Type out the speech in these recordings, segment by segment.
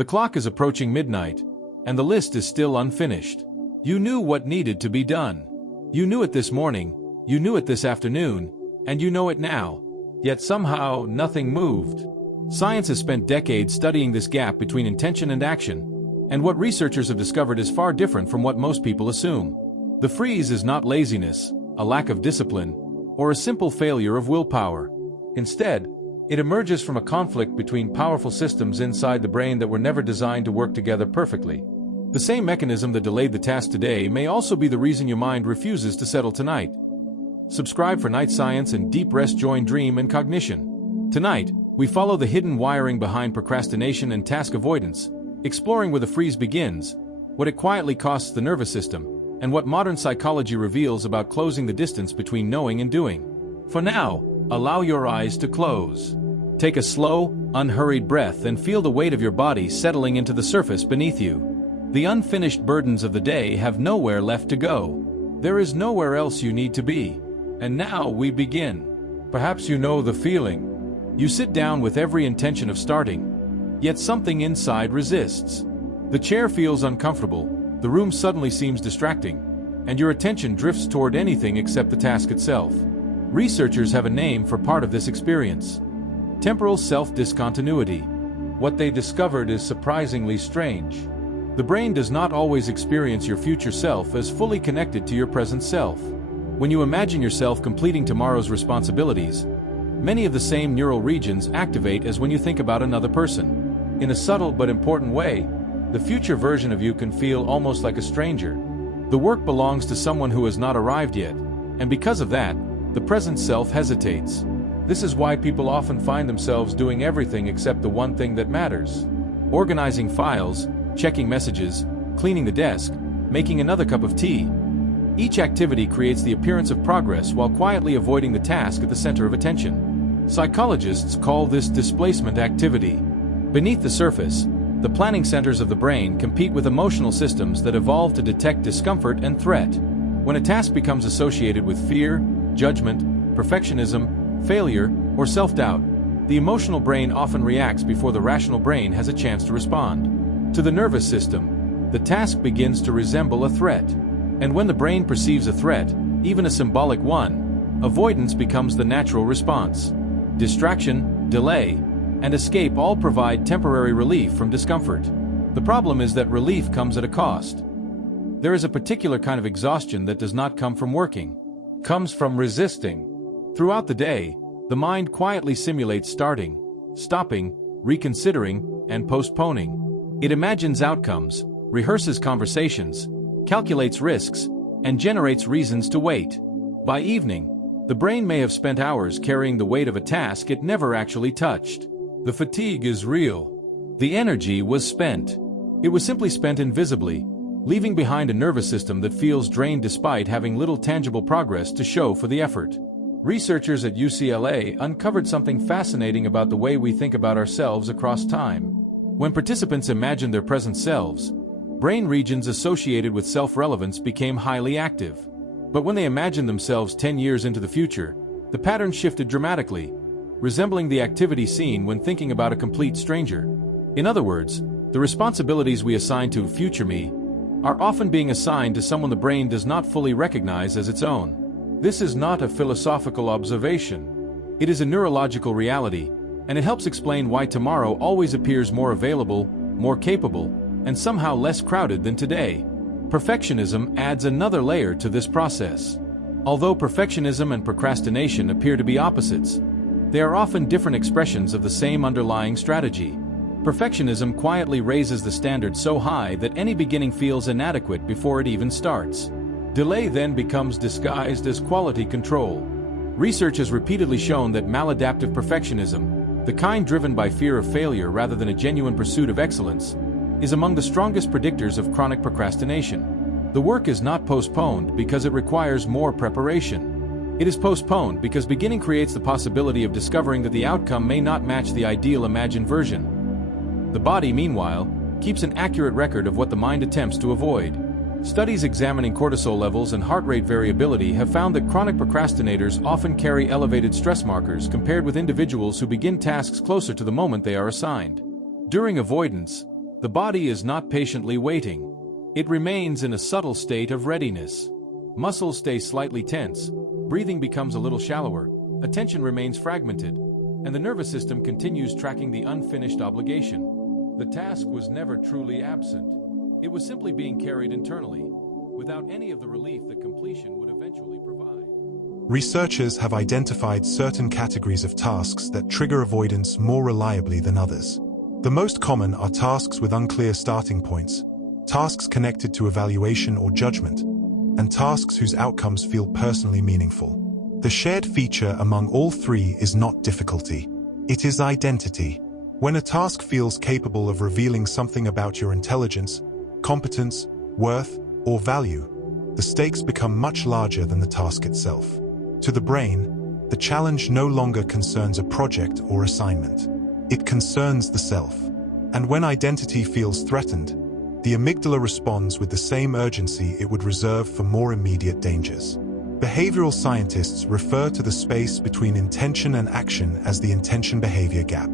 The clock is approaching midnight, and the list is still unfinished. You knew what needed to be done. You knew it this morning, you knew it this afternoon, and you know it now. Yet somehow, nothing moved. Science has spent decades studying this gap between intention and action, and what researchers have discovered is far different from what most people assume. The freeze is not laziness, a lack of discipline, or a simple failure of willpower. Instead, it emerges from a conflict between powerful systems inside the brain that were never designed to work together perfectly. The same mechanism that delayed the task today may also be the reason your mind refuses to settle tonight. Subscribe for night science and deep rest. Join dream and cognition. Tonight, we follow the hidden wiring behind procrastination and task avoidance, exploring where the freeze begins, what it quietly costs the nervous system, and what modern psychology reveals about closing the distance between knowing and doing. For now, allow your eyes to close. Take a slow, unhurried breath and feel the weight of your body settling into the surface beneath you. The unfinished burdens of the day have nowhere left to go. There is nowhere else you need to be. And now we begin. Perhaps you know the feeling. You sit down with every intention of starting, yet something inside resists. The chair feels uncomfortable, the room suddenly seems distracting, and your attention drifts toward anything except the task itself. Researchers have a name for part of this experience: temporal self-discontinuity. What they discovered is surprisingly strange. The brain does not always experience your future self as fully connected to your present self. When you imagine yourself completing tomorrow's responsibilities, many of the same neural regions activate as when you think about another person. In a subtle but important way, the future version of you can feel almost like a stranger. The work belongs to someone who has not arrived yet, and because of that, the present self hesitates. This is why people often find themselves doing everything except the one thing that matters: organizing files, checking messages, cleaning the desk, making another cup of tea. Each activity creates the appearance of progress while quietly avoiding the task at the center of attention. Psychologists call this displacement activity. Beneath the surface, the planning centers of the brain compete with emotional systems that evolve to detect discomfort and threat. When a task becomes associated with fear, judgment, perfectionism, failure, or self-doubt, the emotional brain often reacts before the rational brain has a chance to respond. To the nervous system, the task begins to resemble a threat. And when the brain perceives a threat, even a symbolic one, avoidance becomes the natural response. Distraction, delay, and escape all provide temporary relief from discomfort. The problem is that relief comes at a cost. There is a particular kind of exhaustion that does not come from working, comes from resisting. Throughout the day, the mind quietly simulates starting, stopping, reconsidering, and postponing. It imagines outcomes, rehearses conversations, calculates risks, and generates reasons to wait. By evening, the brain may have spent hours carrying the weight of a task it never actually touched. The fatigue is real. The energy was spent. It was simply spent invisibly, leaving behind a nervous system that feels drained despite having little tangible progress to show for the effort. Researchers at UCLA uncovered something fascinating about the way we think about ourselves across time. When participants imagined their present selves, brain regions associated with self-relevance became highly active. But when they imagined themselves 10 years into the future, the pattern shifted dramatically, resembling the activity seen when thinking about a complete stranger. In other words, the responsibilities we assign to future me are often being assigned to someone the brain does not fully recognize as its own. This is not a philosophical observation. It is a neurological reality, and it helps explain why tomorrow always appears more available, more capable, and somehow less crowded than today. Perfectionism adds another layer to this process. Although perfectionism and procrastination appear to be opposites, they are often different expressions of the same underlying strategy. Perfectionism quietly raises the standard so high that any beginning feels inadequate before it even starts. Delay then becomes disguised as quality control. Research has repeatedly shown that maladaptive perfectionism, the kind driven by fear of failure rather than a genuine pursuit of excellence, is among the strongest predictors of chronic procrastination. The work is not postponed because it requires more preparation. It is postponed because beginning creates the possibility of discovering that the outcome may not match the ideal imagined version. The body, meanwhile, keeps an accurate record of what the mind attempts to avoid. Studies examining cortisol levels and heart rate variability have found that chronic procrastinators often carry elevated stress markers compared with individuals who begin tasks closer to the moment they are assigned. During avoidance, The body is not patiently waiting. It remains in a subtle state of readiness. Muscles stay slightly tense, breathing becomes a little shallower, attention remains fragmented, and the nervous system continues tracking the unfinished obligation. The task was never truly absent. It was simply being carried internally, without any of the relief that completion would eventually provide. Researchers have identified certain categories of tasks that trigger avoidance more reliably than others. The most common are tasks with unclear starting points, tasks connected to evaluation or judgment, and tasks whose outcomes feel personally meaningful. The shared feature among all three is not difficulty. It is identity. When a task feels capable of revealing something about your intelligence, competence, worth, or value, the stakes become much larger than the task itself. To the brain, the challenge no longer concerns a project or assignment. It concerns the self. And when identity feels threatened, the amygdala responds with the same urgency it would reserve for more immediate dangers. Behavioral scientists refer to the space between intention and action as the intention-behavior gap.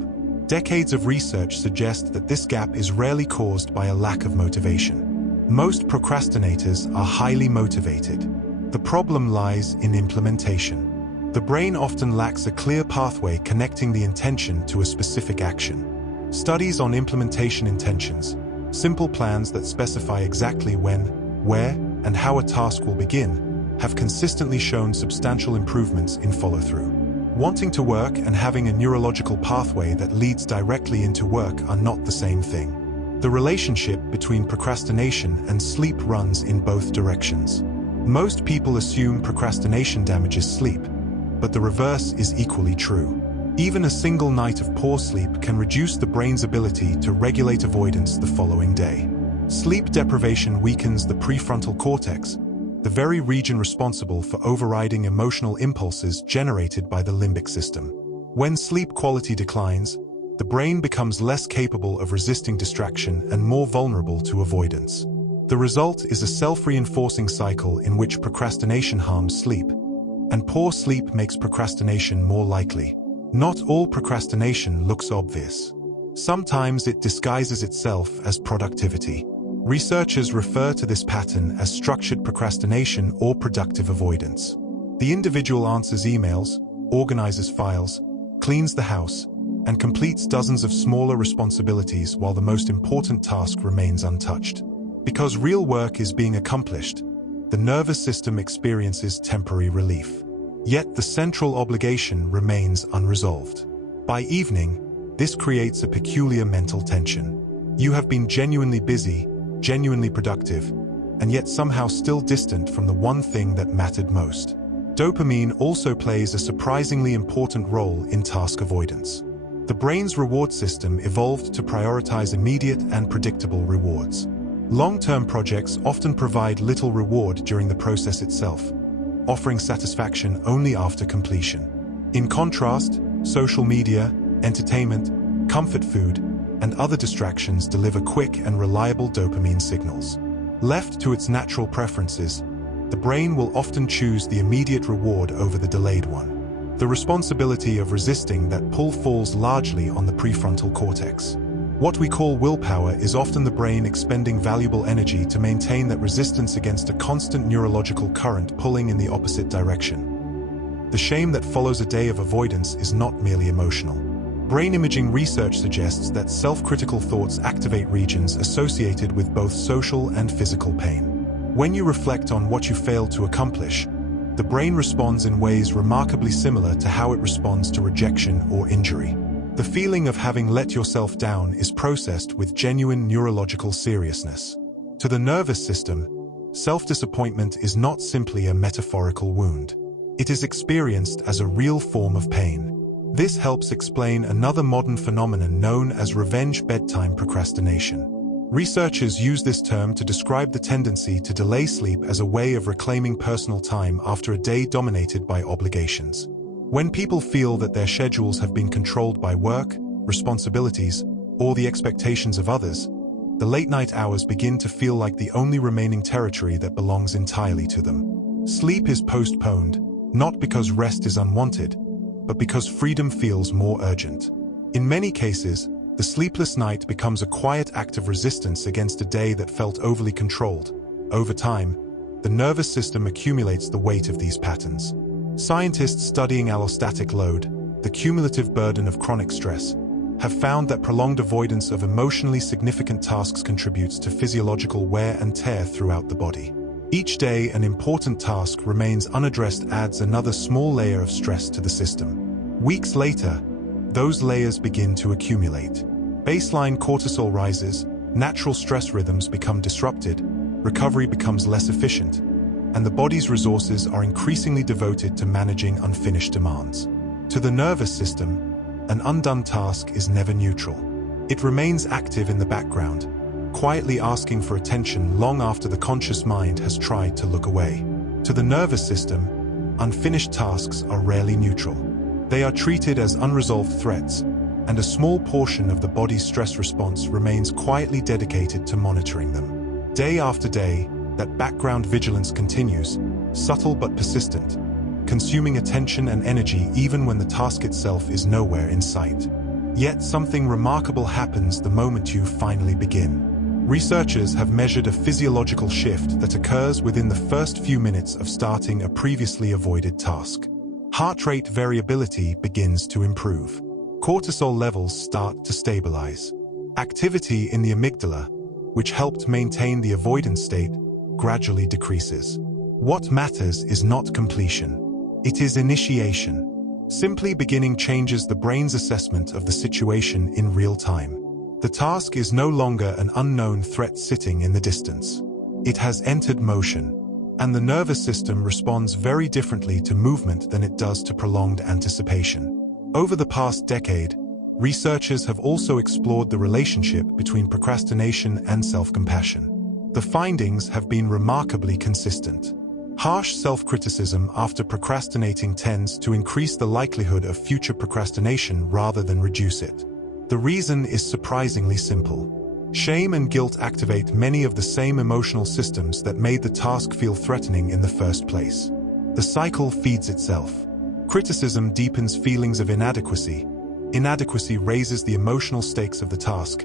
Decades of research suggest that this gap is rarely caused by a lack of motivation. Most procrastinators are highly motivated. The problem lies in implementation. The brain often lacks a clear pathway connecting the intention to a specific action. Studies on implementation intentions, simple plans that specify exactly when, where, and how a task will begin, have consistently shown substantial improvements in follow-through. Wanting to work and having a neurological pathway that leads directly into work are not the same thing. The relationship between procrastination and sleep runs in both directions. Most people assume procrastination damages sleep, but the reverse is equally true. Even a single night of poor sleep can reduce the brain's ability to regulate avoidance the following day. Sleep deprivation weakens the prefrontal cortex, the very region responsible for overriding emotional impulses generated by the limbic system. When sleep quality declines, the brain becomes less capable of resisting distraction and more vulnerable to avoidance. The result is a self-reinforcing cycle in which procrastination harms sleep, and poor sleep makes procrastination more likely. Not all procrastination looks obvious. Sometimes it disguises itself as productivity. Researchers refer to this pattern as structured procrastination or productive avoidance. The individual answers emails, organizes files, cleans the house, and completes dozens of smaller responsibilities while the most important task remains untouched. Because real work is being accomplished, the nervous system experiences temporary relief. Yet the central obligation remains unresolved. By evening, this creates a peculiar mental tension. You have been genuinely busy, genuinely productive, and yet somehow still distant from the one thing that mattered most. Dopamine also plays a surprisingly important role in task avoidance. The brain's reward system evolved to prioritize immediate and predictable rewards. Long-term projects often provide little reward during the process itself, offering satisfaction only after completion. In contrast, social media, entertainment, comfort food, and other distractions deliver quick and reliable dopamine signals. Left to its natural preferences, the brain will often choose the immediate reward over the delayed one. The responsibility of resisting that pull falls largely on the prefrontal cortex. What we call willpower is often the brain expending valuable energy to maintain that resistance against a constant neurological current pulling in the opposite direction. The shame that follows a day of avoidance is not merely emotional. Brain imaging research suggests that self-critical thoughts activate regions associated with both social and physical pain. When you reflect on what you failed to accomplish, the brain responds in ways remarkably similar to how it responds to rejection or injury. The feeling of having let yourself down is processed with genuine neurological seriousness. To the nervous system, self-disappointment is not simply a metaphorical wound. It is experienced as a real form of pain. This helps explain another modern phenomenon known as revenge bedtime procrastination. Researchers use this term to describe the tendency to delay sleep as a way of reclaiming personal time after a day dominated by obligations. When people feel that their schedules have been controlled by work, responsibilities, or the expectations of others, the late-night hours begin to feel like the only remaining territory that belongs entirely to them. Sleep is postponed, not because rest is unwanted, but because freedom feels more urgent. In many cases, The sleepless night becomes a quiet act of resistance against a day that felt overly controlled. Over time, the nervous system accumulates the weight of these patterns. Scientists studying allostatic load, the cumulative burden of chronic stress, have found that prolonged avoidance of emotionally significant tasks contributes to physiological wear and tear throughout the body. Each day an important task remains unaddressed adds another small layer of stress to the system. Weeks later, those layers begin to accumulate. Baseline cortisol rises, natural stress rhythms become disrupted, recovery becomes less efficient, and the body's resources are increasingly devoted to managing unfinished demands. To the nervous system, an undone task is never neutral. It remains active in the background, quietly asking for attention long after the conscious mind has tried to look away. To the nervous system, unfinished tasks are rarely neutral. They are treated as unresolved threats, and a small portion of the body's stress response remains quietly dedicated to monitoring them. Day after day, that background vigilance continues, subtle but persistent, consuming attention and energy even when the task itself is nowhere in sight. Yet something remarkable happens the moment you finally begin. Researchers have measured a physiological shift that occurs within the first few minutes of starting a previously avoided task. Heart rate variability begins to improve. Cortisol levels start to stabilize. Activity in the amygdala, which helped maintain the avoidance state, gradually decreases. What matters is not completion. It is initiation. Simply beginning changes the brain's assessment of the situation in real time. The task is no longer an unknown threat sitting in the distance. It has entered motion, and the nervous system responds very differently to movement than it does to prolonged anticipation. Over the past decade, researchers have also explored the relationship between procrastination and self-compassion. The findings have been remarkably consistent. Harsh self-criticism after procrastinating tends to increase the likelihood of future procrastination rather than reduce it. The reason is surprisingly simple. Shame and guilt activate many of the same emotional systems that made the task feel threatening in the first place. The cycle feeds itself. Criticism deepens feelings of inadequacy. Inadequacy raises the emotional stakes of the task,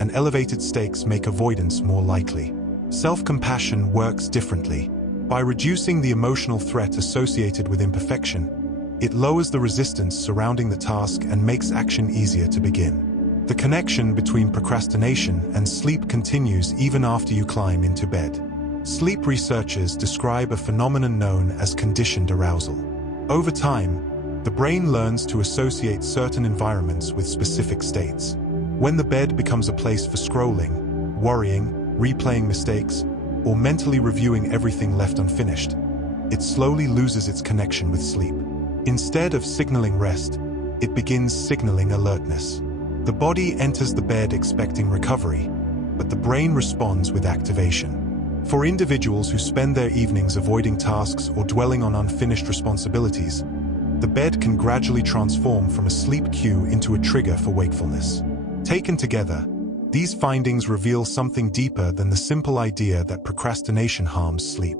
and elevated stakes make avoidance more likely. Self-compassion works differently. By reducing the emotional threat associated with imperfection, it lowers the resistance surrounding the task and makes action easier to begin. The connection between procrastination and sleep continues even after you climb into bed. Sleep researchers describe a phenomenon known as conditioned arousal. Over time, the brain learns to associate certain environments with specific states. When the bed becomes a place for scrolling, worrying, replaying mistakes, or mentally reviewing everything left unfinished, it slowly loses its connection with sleep. Instead of signaling rest, it begins signaling alertness. The body enters the bed expecting recovery, but the brain responds with activation. For individuals who spend their evenings avoiding tasks or dwelling on unfinished responsibilities, the bed can gradually transform from a sleep cue into a trigger for wakefulness. Taken together, these findings reveal something deeper than the simple idea that procrastination harms sleep.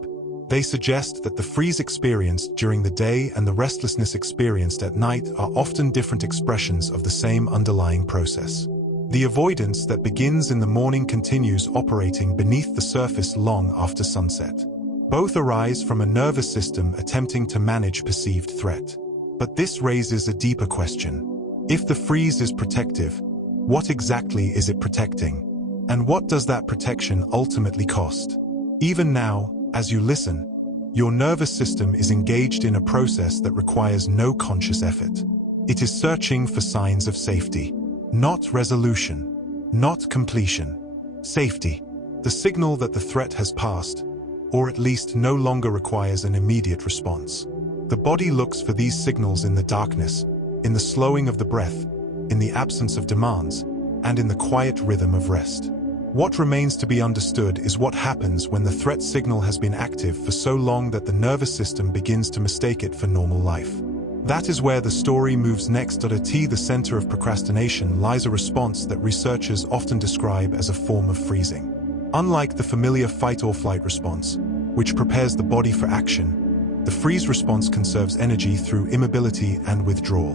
They suggest that the freeze experienced during the day and the restlessness experienced at night are often different expressions of the same underlying process. The avoidance that begins in the morning continues operating beneath the surface long after sunset. Both arise from a nervous system attempting to manage perceived threat. But this raises a deeper question. If the freeze is protective, what exactly is it protecting? And what does that protection ultimately cost? Even now, as you listen, your nervous system is engaged in a process that requires no conscious effort. It is searching for signs of safety. Not resolution. Not completion. Safety. The signal that the threat has passed, or at least no longer requires an immediate response. The body looks for these signals in the darkness, in the slowing of the breath, in the absence of demands, and in the quiet rhythm of rest. What remains to be understood is what happens when the threat signal has been active for so long that the nervous system begins to mistake it for normal life. That is where the story moves next. At the center of procrastination lies a response that researchers often describe as a form of freezing. Unlike the familiar fight-or-flight response, which prepares the body for action, the freeze response conserves energy through immobility and withdrawal.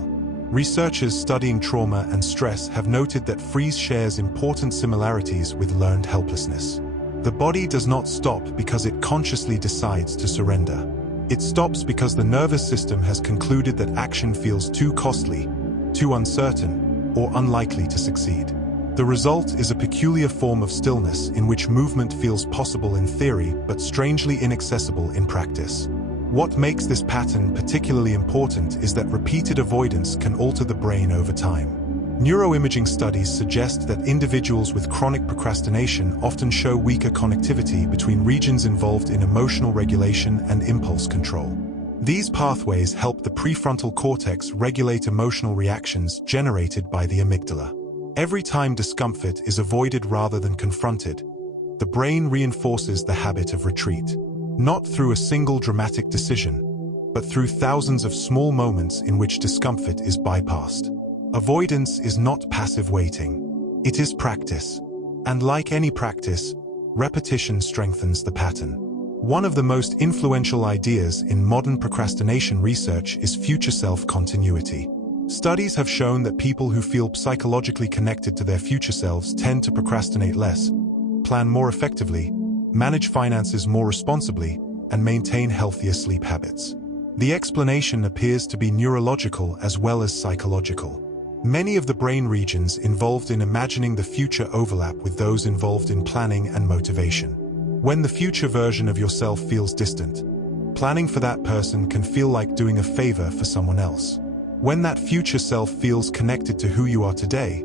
Researchers studying trauma and stress have noted that freeze shares important similarities with learned helplessness. The body does not stop because it consciously decides to surrender. It stops because the nervous system has concluded that action feels too costly, too uncertain, or unlikely to succeed. The result is a peculiar form of stillness in which movement feels possible in theory but strangely inaccessible in practice. What makes this pattern particularly important is that repeated avoidance can alter the brain over time. Neuroimaging studies suggest that individuals with chronic procrastination often show weaker connectivity between regions involved in emotional regulation and impulse control. These pathways help the prefrontal cortex regulate emotional reactions generated by the amygdala. Every time discomfort is avoided rather than confronted, the brain reinforces the habit of retreat, not through a single dramatic decision, but through thousands of small moments in which discomfort is bypassed. Avoidance is not passive waiting. It is practice. And like any practice, repetition strengthens the pattern. One of the most influential ideas in modern procrastination research is future self continuity. Studies have shown that people who feel psychologically connected to their future selves tend to procrastinate less, plan more effectively, manage finances more responsibly, and maintain healthier sleep habits. The explanation appears to be neurological as well as psychological. Many of the brain regions involved in imagining the future overlap with those involved in planning and motivation. When the future version of yourself feels distant, planning for that person can feel like doing a favor for someone else. When that future self feels connected to who you are today,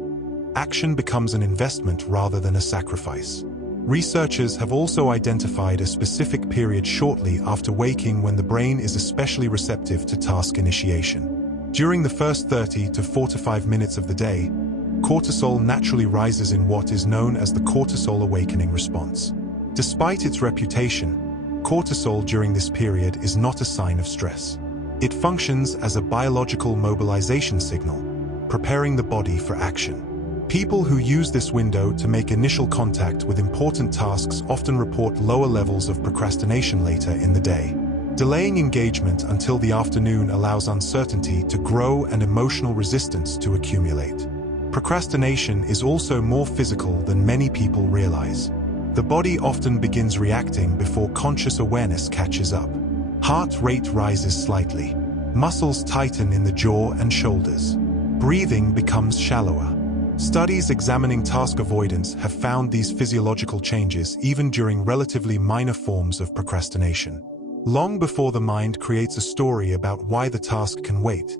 action becomes an investment rather than a sacrifice. Researchers have also identified a specific period shortly after waking when the brain is especially receptive to task initiation. During the first 30 to 45 minutes of the day, cortisol naturally rises in what is known as the cortisol awakening response. Despite its reputation, cortisol during this period is not a sign of stress. It functions as a biological mobilization signal, preparing the body for action. People who use this window to make initial contact with important tasks often report lower levels of procrastination later in the day. Delaying engagement until the afternoon allows uncertainty to grow and emotional resistance to accumulate. Procrastination is also more physical than many people realize. The body often begins reacting before conscious awareness catches up. Heart rate rises slightly. Muscles tighten in the jaw and shoulders. Breathing becomes shallower. Studies examining task avoidance have found these physiological changes even during relatively minor forms of procrastination. Long before the mind creates a story about why the task can wait,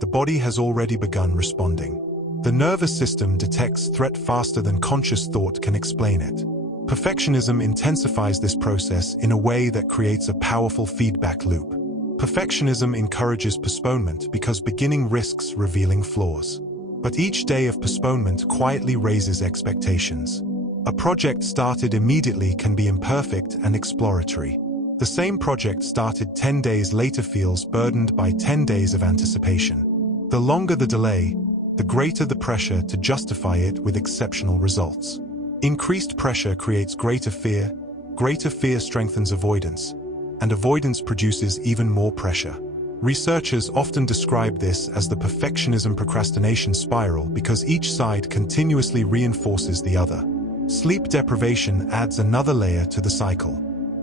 the body has already begun responding. The nervous system detects threat faster than conscious thought can explain it. Perfectionism intensifies this process in a way that creates a powerful feedback loop. Perfectionism encourages postponement because beginning risks revealing flaws. But each day of postponement quietly raises expectations. A project started immediately can be imperfect and exploratory. The same project started 10 days later feels burdened by 10 days of anticipation. The longer the delay, the greater the pressure to justify it with exceptional results. Increased pressure creates greater fear strengthens avoidance, and avoidance produces even more pressure. Researchers often describe this as the perfectionism procrastination spiral because each side continuously reinforces the other. Sleep deprivation adds another layer to the cycle.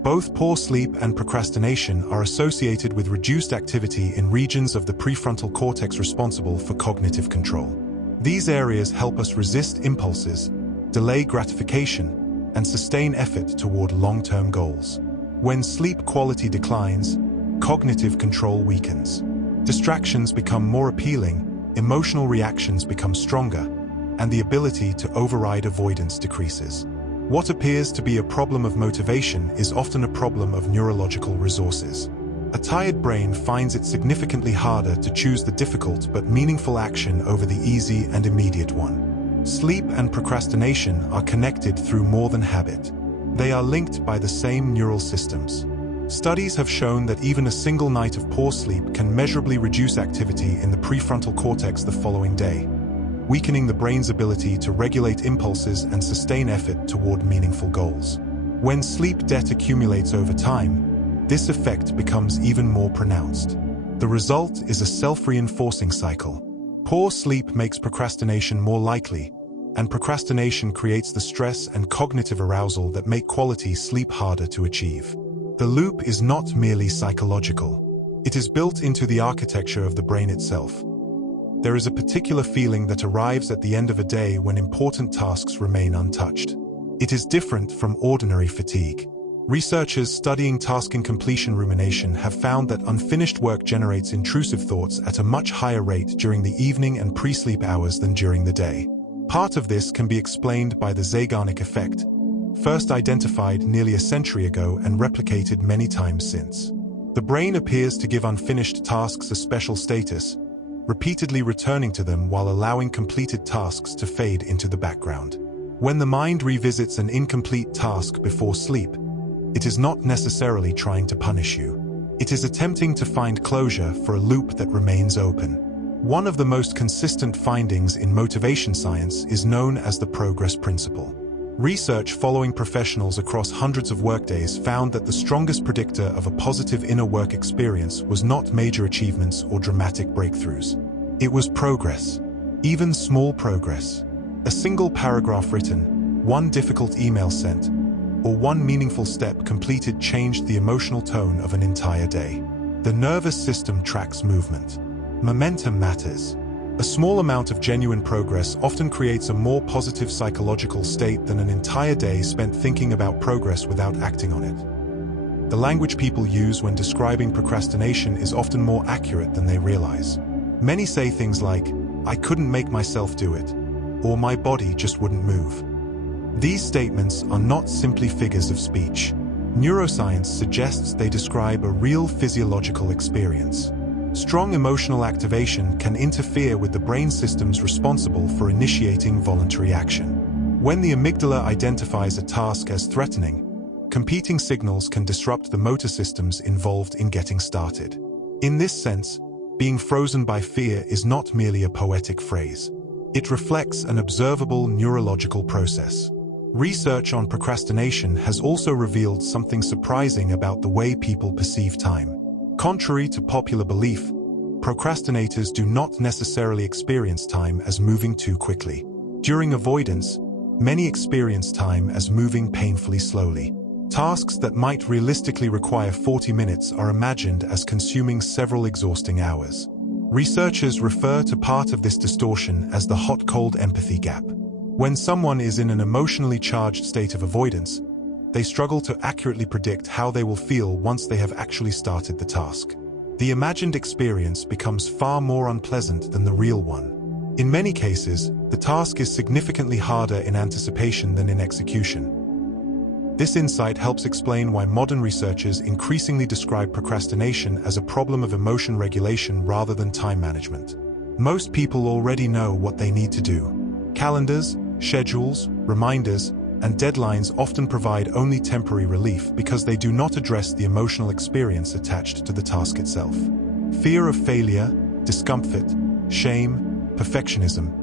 Both poor sleep and procrastination are associated with reduced activity in regions of the prefrontal cortex responsible for cognitive control. These areas help us resist impulses, delay gratification, and sustain effort toward long-term goals. When sleep quality declines, cognitive control weakens. Distractions become more appealing, emotional reactions become stronger, and the ability to override avoidance decreases. What appears to be a problem of motivation is often a problem of neurological resources. A tired brain finds it significantly harder to choose the difficult but meaningful action over the easy and immediate one. Sleep and procrastination are connected through more than habit. They are linked by the same neural systems. Studies have shown that even a single night of poor sleep can measurably reduce activity in the prefrontal cortex the following day, weakening the brain's ability to regulate impulses and sustain effort toward meaningful goals. When sleep debt accumulates over time, this effect becomes even more pronounced. The result is a self-reinforcing cycle. Poor sleep makes procrastination more likely, and procrastination creates the stress and cognitive arousal that make quality sleep harder to achieve. The loop is not merely psychological. It is built into the architecture of the brain itself. There is a particular feeling that arrives at the end of a day when important tasks remain untouched. It is different from ordinary fatigue. Researchers studying task incompletion rumination have found that unfinished work generates intrusive thoughts at a much higher rate during the evening and pre-sleep hours than during the day. Part of this can be explained by the Zeigarnik effect, first identified nearly a century ago and replicated many times since. The brain appears to give unfinished tasks a special status, repeatedly returning to them while allowing completed tasks to fade into the background. When the mind revisits an incomplete task before sleep, it is not necessarily trying to punish you. It is attempting to find closure for a loop that remains open. One of the most consistent findings in motivation science is known as the progress principle. Research following professionals across hundreds of workdays found that the strongest predictor of a positive inner work experience was not major achievements or dramatic breakthroughs. It was progress, even small progress. A single paragraph written, one difficult email sent, or one meaningful step completed changed the emotional tone of an entire day. The nervous system tracks movement. Momentum matters. A small amount of genuine progress often creates a more positive psychological state than an entire day spent thinking about progress without acting on it. The language people use when describing procrastination is often more accurate than they realize. Many say things like, "I couldn't make myself do it," or "my body just wouldn't move." These statements are not simply figures of speech. Neuroscience suggests they describe a real physiological experience. Strong emotional activation can interfere with the brain systems responsible for initiating voluntary action. When the amygdala identifies a task as threatening, competing signals can disrupt the motor systems involved in getting started. In this sense, being frozen by fear is not merely a poetic phrase. It reflects an observable neurological process. Research on procrastination has also revealed something surprising about the way people perceive time. Contrary to popular belief, procrastinators do not necessarily experience time as moving too quickly. During avoidance, many experience time as moving painfully slowly. Tasks that might realistically require 40 minutes are imagined as consuming several exhausting hours. Researchers refer to part of this distortion as the hot-cold empathy gap. When someone is in an emotionally charged state of avoidance, they struggle to accurately predict how they will feel once they have actually started the task. The imagined experience becomes far more unpleasant than the real one. In many cases, the task is significantly harder in anticipation than in execution. This insight helps explain why modern researchers increasingly describe procrastination as a problem of emotion regulation rather than time management. Most people already know what they need to do. Calendars, schedules, reminders, and deadlines often provide only temporary relief because they do not address the emotional experience attached to the task itself. Fear of failure, discomfort, shame, perfectionism,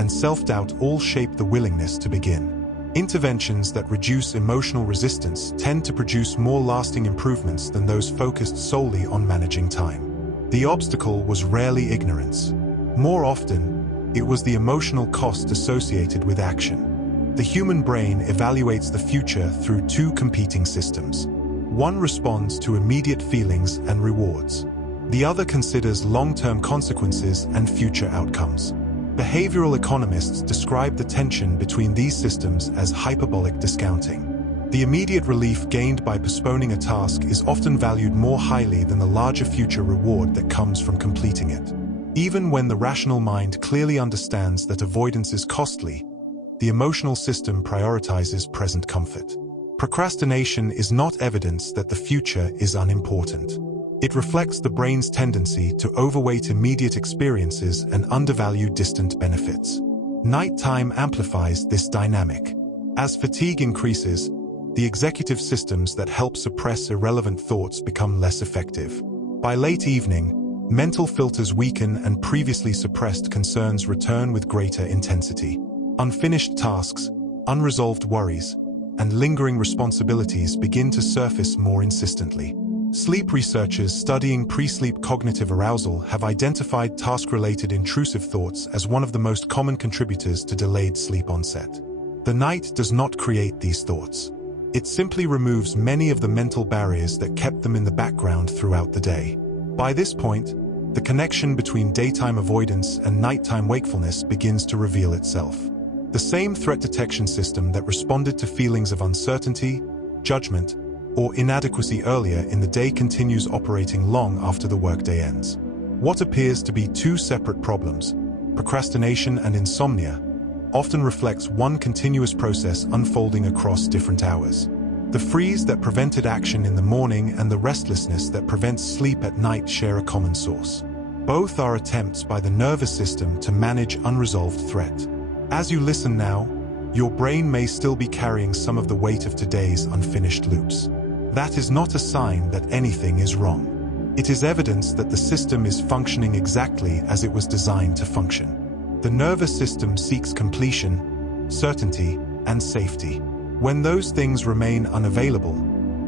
and self-doubt all shape the willingness to begin. Interventions that reduce emotional resistance tend to produce more lasting improvements than those focused solely on managing time. The obstacle was rarely ignorance. More often, it was the emotional cost associated with action. The human brain evaluates the future through two competing systems. One responds to immediate feelings and rewards. The other considers long-term consequences and future outcomes. Behavioral economists describe the tension between these systems as hyperbolic discounting. The immediate relief gained by postponing a task is often valued more highly than the larger future reward that comes from completing it. Even when the rational mind clearly understands that avoidance is costly, the emotional system prioritizes present comfort. Procrastination is not evidence that the future is unimportant. It reflects the brain's tendency to overweight immediate experiences and undervalue distant benefits. Nighttime amplifies this dynamic. As fatigue increases, the executive systems that help suppress irrelevant thoughts become less effective. By late evening, mental filters weaken and previously suppressed concerns return with greater intensity. Unfinished tasks, unresolved worries, and lingering responsibilities begin to surface more insistently. Sleep researchers studying pre-sleep cognitive arousal have identified task-related intrusive thoughts as one of the most common contributors to delayed sleep onset. The night does not create these thoughts. It simply removes many of the mental barriers that kept them in the background throughout the day. By this point, the connection between daytime avoidance and nighttime wakefulness begins to reveal itself. The same threat detection system that responded to feelings of uncertainty, judgment, or inadequacy earlier in the day continues operating long after the workday ends. What appears to be two separate problems, procrastination and insomnia, often reflects one continuous process unfolding across different hours. The freeze that prevented action in the morning and the restlessness that prevents sleep at night share a common source. Both are attempts by the nervous system to manage unresolved threat. As you listen now, your brain may still be carrying some of the weight of today's unfinished loops. That is not a sign that anything is wrong. It is evidence that the system is functioning exactly as it was designed to function. The nervous system seeks completion, certainty, and safety. When those things remain unavailable,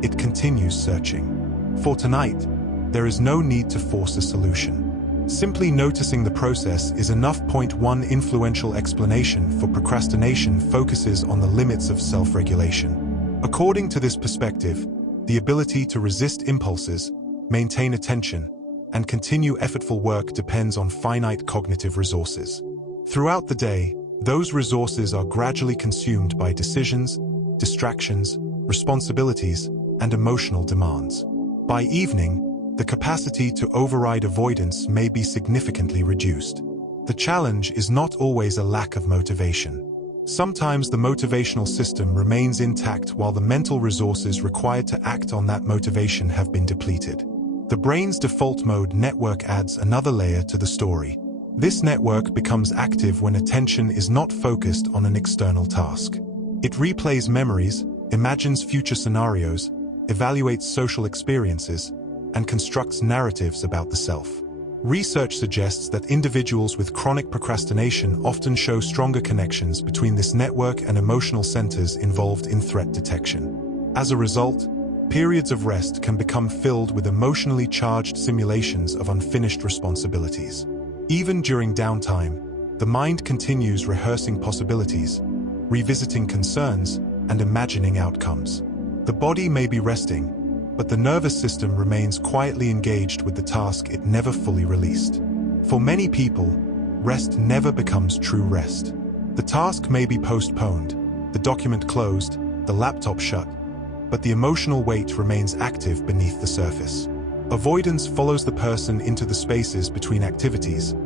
it continues searching. For tonight, there is no need to force a solution. Simply noticing the process is enough. One influential explanation for procrastination focuses on the limits of self-regulation. According to this perspective, the ability to resist impulses, maintain attention, and continue effortful work depends on finite cognitive resources. Throughout the day, those resources are gradually consumed by decisions, distractions, responsibilities, and emotional demands. By evening, the capacity to override avoidance may be significantly reduced. The challenge is not always a lack of motivation. Sometimes the motivational system remains intact while the mental resources required to act on that motivation have been depleted. The brain's default mode network adds another layer to the story. This network becomes active when attention is not focused on an external task. It replays memories, imagines future scenarios, evaluates social experiences, and constructs narratives about the self. Research suggests that individuals with chronic procrastination often show stronger connections between this network and emotional centers involved in threat detection. As a result, periods of rest can become filled with emotionally charged simulations of unfinished responsibilities. Even during downtime, the mind continues rehearsing possibilities, revisiting concerns, and imagining outcomes. The body may be resting, but the nervous system remains quietly engaged with the task it never fully released. For many people, rest never becomes true rest. The task may be postponed, the document closed, the laptop shut, but the emotional weight remains active beneath the surface. Avoidance follows the person into the spaces between activities,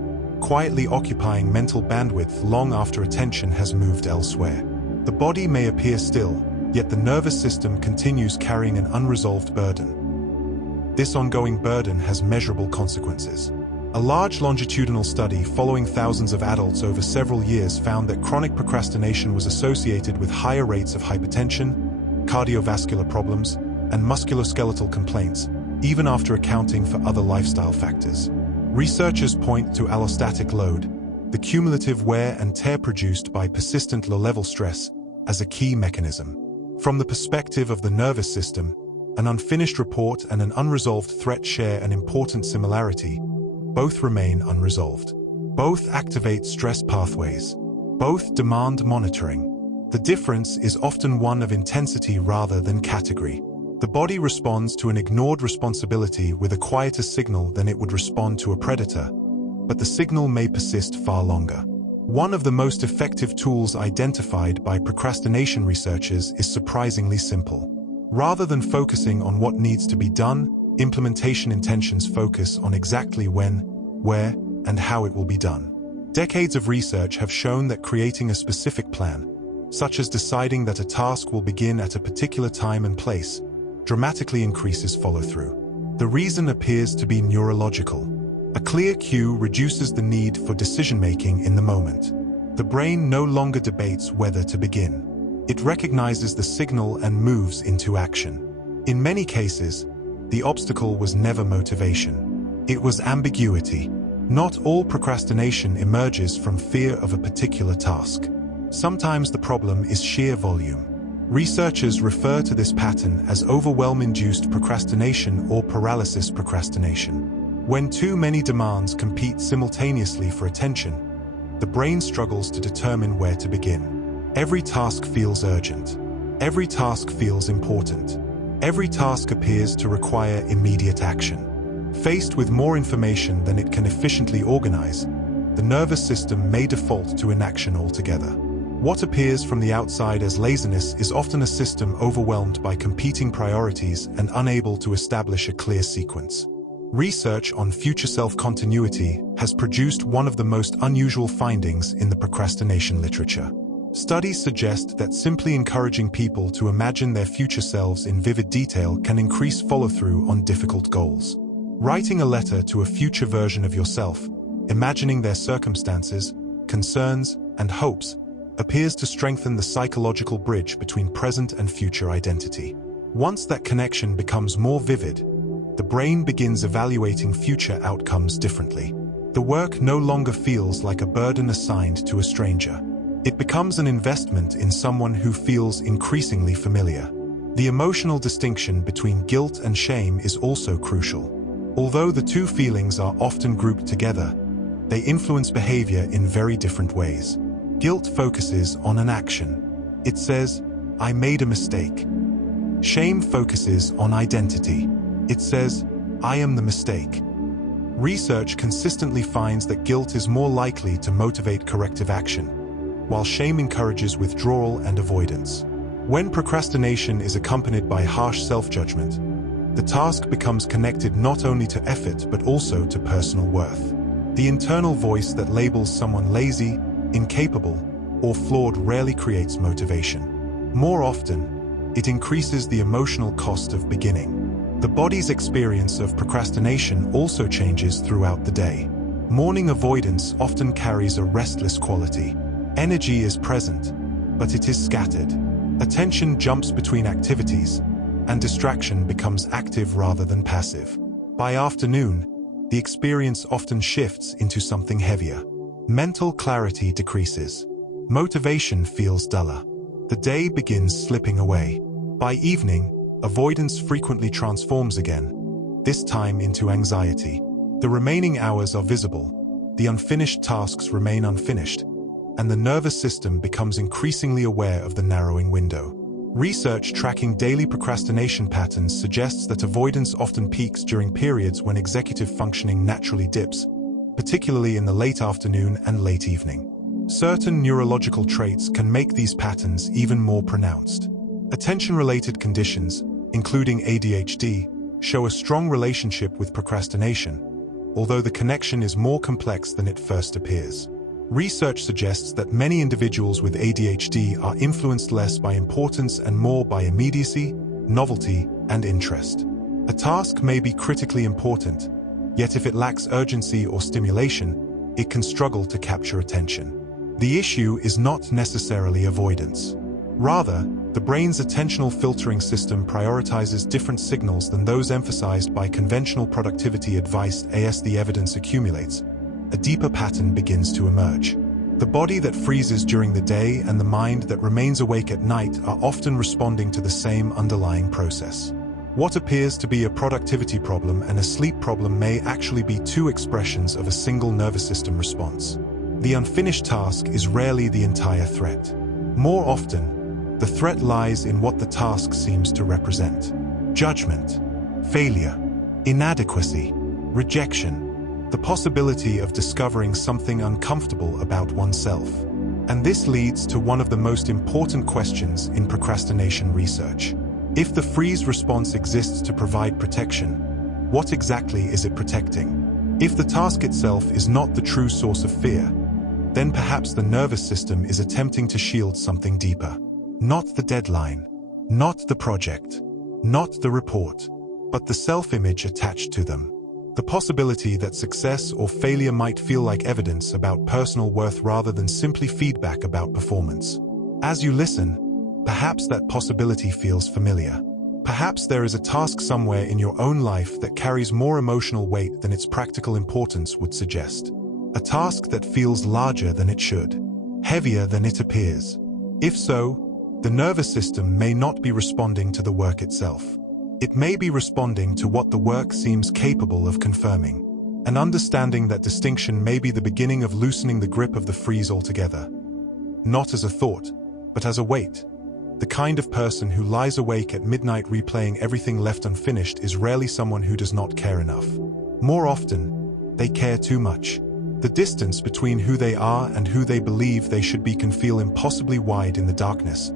quietly occupying mental bandwidth long after attention has moved elsewhere. The body may appear still, yet the nervous system continues carrying an unresolved burden. This ongoing burden has measurable consequences. A large longitudinal study following thousands of adults over several years found that chronic procrastination was associated with higher rates of hypertension, cardiovascular problems, and musculoskeletal complaints, even after accounting for other lifestyle factors. Researchers point to allostatic load, the cumulative wear and tear produced by persistent low-level stress, as a key mechanism. From the perspective of the nervous system, an unfinished report and an unresolved threat share an important similarity. Both remain unresolved. Both activate stress pathways. Both demand monitoring. The difference is often one of intensity rather than category. The body responds to an ignored responsibility with a quieter signal than it would respond to a predator, but the signal may persist far longer. One of the most effective tools identified by procrastination researchers is surprisingly simple. Rather than focusing on what needs to be done, implementation intentions focus on exactly when, where, and how it will be done. Decades of research have shown that creating a specific plan, such as deciding that a task will begin at a particular time and place, dramatically increases follow-through. The reason appears to be neurological. A clear cue reduces the need for decision-making in the moment. The brain no longer debates whether to begin. It recognizes the signal and moves into action. In many cases, the obstacle was never motivation. It was ambiguity. Not all procrastination emerges from fear of a particular task. Sometimes the problem is sheer volume. Researchers refer to this pattern as overwhelm-induced procrastination or paralysis procrastination. When too many demands compete simultaneously for attention, the brain struggles to determine where to begin. Every task feels urgent. Every task feels important. Every task appears to require immediate action. Faced with more information than it can efficiently organize, the nervous system may default to inaction altogether. What appears from the outside as laziness is often a system overwhelmed by competing priorities and unable to establish a clear sequence. Research on future self-continuity has produced one of the most unusual findings in the procrastination literature. Studies suggest that simply encouraging people to imagine their future selves in vivid detail can increase follow-through on difficult goals. Writing a letter to a future version of yourself, imagining their circumstances, concerns, and hopes, appears to strengthen the psychological bridge between present and future identity. Once that connection becomes more vivid, the brain begins evaluating future outcomes differently. The work no longer feels like a burden assigned to a stranger. It becomes an investment in someone who feels increasingly familiar. The emotional distinction between guilt and shame is also crucial. Although the two feelings are often grouped together, they influence behavior in very different ways. Guilt focuses on an action. It says, "I made a mistake." Shame focuses on identity. It says, "I am the mistake." Research consistently finds that guilt is more likely to motivate corrective action, while shame encourages withdrawal and avoidance. When procrastination is accompanied by harsh self-judgment, the task becomes connected not only to effort but also to personal worth. The internal voice that labels someone lazy, incapable, or flawed rarely creates motivation. More often, it increases the emotional cost of beginning. The body's experience of procrastination also changes throughout the day. Morning avoidance often carries a restless quality. Energy is present, but it is scattered. Attention jumps between activities, and distraction becomes active rather than passive. By afternoon, the experience often shifts into something heavier. Mental clarity decreases. Motivation feels duller. The day begins slipping away. By evening, avoidance frequently transforms again, this time into anxiety. The remaining hours are visible, the unfinished tasks remain unfinished, and the nervous system becomes increasingly aware of the narrowing window. Research tracking daily procrastination patterns suggests that avoidance often peaks during periods when executive functioning naturally dips, particularly in the late afternoon and late evening. Certain neurological traits can make these patterns even more pronounced. Attention-related conditions, including ADHD, show a strong relationship with procrastination, although the connection is more complex than it first appears. Research suggests that many individuals with ADHD are influenced less by importance and more by immediacy, novelty, and interest. A task may be critically important, yet if it lacks urgency or stimulation, it can struggle to capture attention. The issue is not necessarily avoidance. Rather, the brain's attentional filtering system prioritizes different signals than those emphasized by conventional productivity advice. As the evidence accumulates, a deeper pattern begins to emerge. The body that freezes during the day and the mind that remains awake at night are often responding to the same underlying process. What appears to be a productivity problem and a sleep problem may actually be two expressions of a single nervous system response. The unfinished task is rarely the entire threat. More often, the threat lies in what the task seems to represent: judgment, failure, inadequacy, rejection, the possibility of discovering something uncomfortable about oneself. And this leads to one of the most important questions in procrastination research. If the freeze response exists to provide protection, what exactly is it protecting? If the task itself is not the true source of fear, then perhaps the nervous system is attempting to shield something deeper. Not the deadline, not the project, not the report, but the self-image attached to them. The possibility that success or failure might feel like evidence about personal worth rather than simply feedback about performance. As you listen, perhaps that possibility feels familiar. Perhaps there is a task somewhere in your own life that carries more emotional weight than its practical importance would suggest. A task that feels larger than it should, heavier than it appears. If so, The nervous system may not be responding to the work itself. It may be responding to what the work seems capable of confirming. An understanding that distinction may be the beginning of loosening the grip of the freeze altogether. Not as a thought, but as a weight. The kind of person who lies awake at midnight replaying everything left unfinished is rarely someone who does not care enough. More often, they care too much. The distance between who they are and who they believe they should be can feel impossibly wide in the darkness,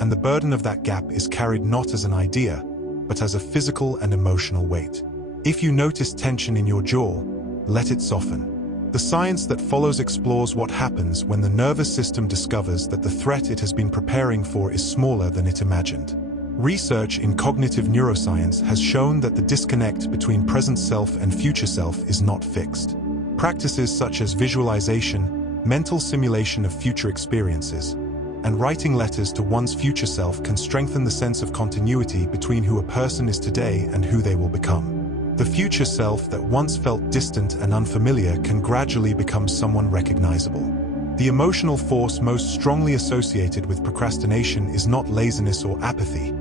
and the burden of that gap is carried not as an idea, but as a physical and emotional weight. If you notice tension in your jaw, let it soften. The science that follows explores what happens when the nervous system discovers that the threat it has been preparing for is smaller than it imagined. Research in cognitive neuroscience has shown that the disconnect between present self and future self is not fixed. Practices such as visualization, mental simulation of future experiences, and writing letters to one's future self can strengthen the sense of continuity between who a person is today and who they will become. The future self that once felt distant and unfamiliar can gradually become someone recognizable. The emotional force most strongly associated with procrastination is not laziness or apathy,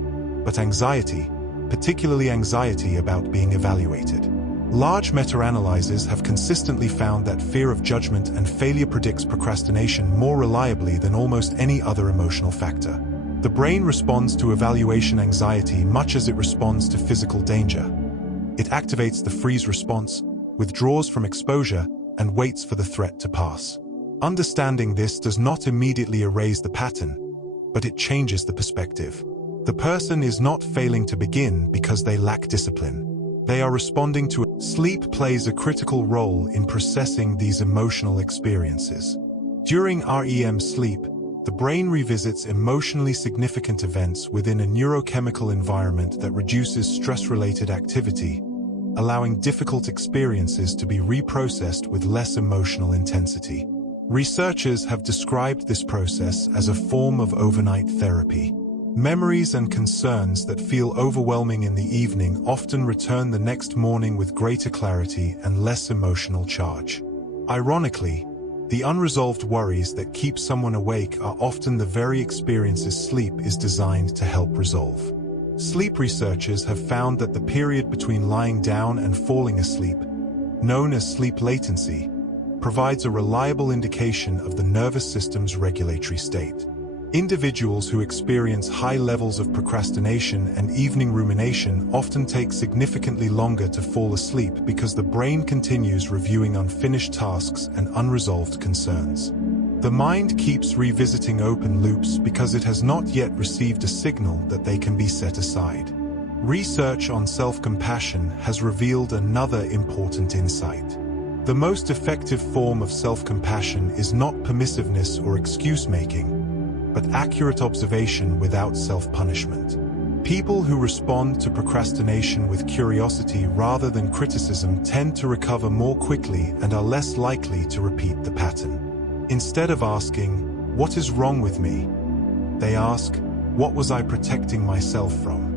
but anxiety, particularly anxiety about being evaluated. Large meta-analyses have consistently found that fear of judgment and failure predicts procrastination more reliably than almost any other emotional factor. The brain responds to evaluation anxiety much as it responds to physical danger. It activates the freeze response, withdraws from exposure, and waits for the threat to pass. Understanding this does not immediately erase the pattern, but it changes the perspective. The person is not failing to begin because they lack discipline. They are responding to it. Sleep plays a critical role in processing these emotional experiences. During REM sleep, the brain revisits emotionally significant events within a neurochemical environment that reduces stress-related activity, allowing difficult experiences to be reprocessed with less emotional intensity. Researchers have described this process as a form of overnight therapy. Memories and concerns that feel overwhelming in the evening often return the next morning with greater clarity and less emotional charge. Ironically, the unresolved worries that keep someone awake are often the very experiences sleep is designed to help resolve. Sleep researchers have found that the period between lying down and falling asleep, known as sleep latency, provides a reliable indication of the nervous system's regulatory state. Individuals who experience high levels of procrastination and evening rumination often take significantly longer to fall asleep because the brain continues reviewing unfinished tasks and unresolved concerns. The mind keeps revisiting open loops because it has not yet received a signal that they can be set aside. Research on self-compassion has revealed another important insight. The most effective form of self-compassion is not permissiveness or excuse-making, but accurate observation without self-punishment. People who respond to procrastination with curiosity rather than criticism tend to recover more quickly and are less likely to repeat the pattern. Instead of asking, "What is wrong with me?" they ask, "What was I protecting myself from?"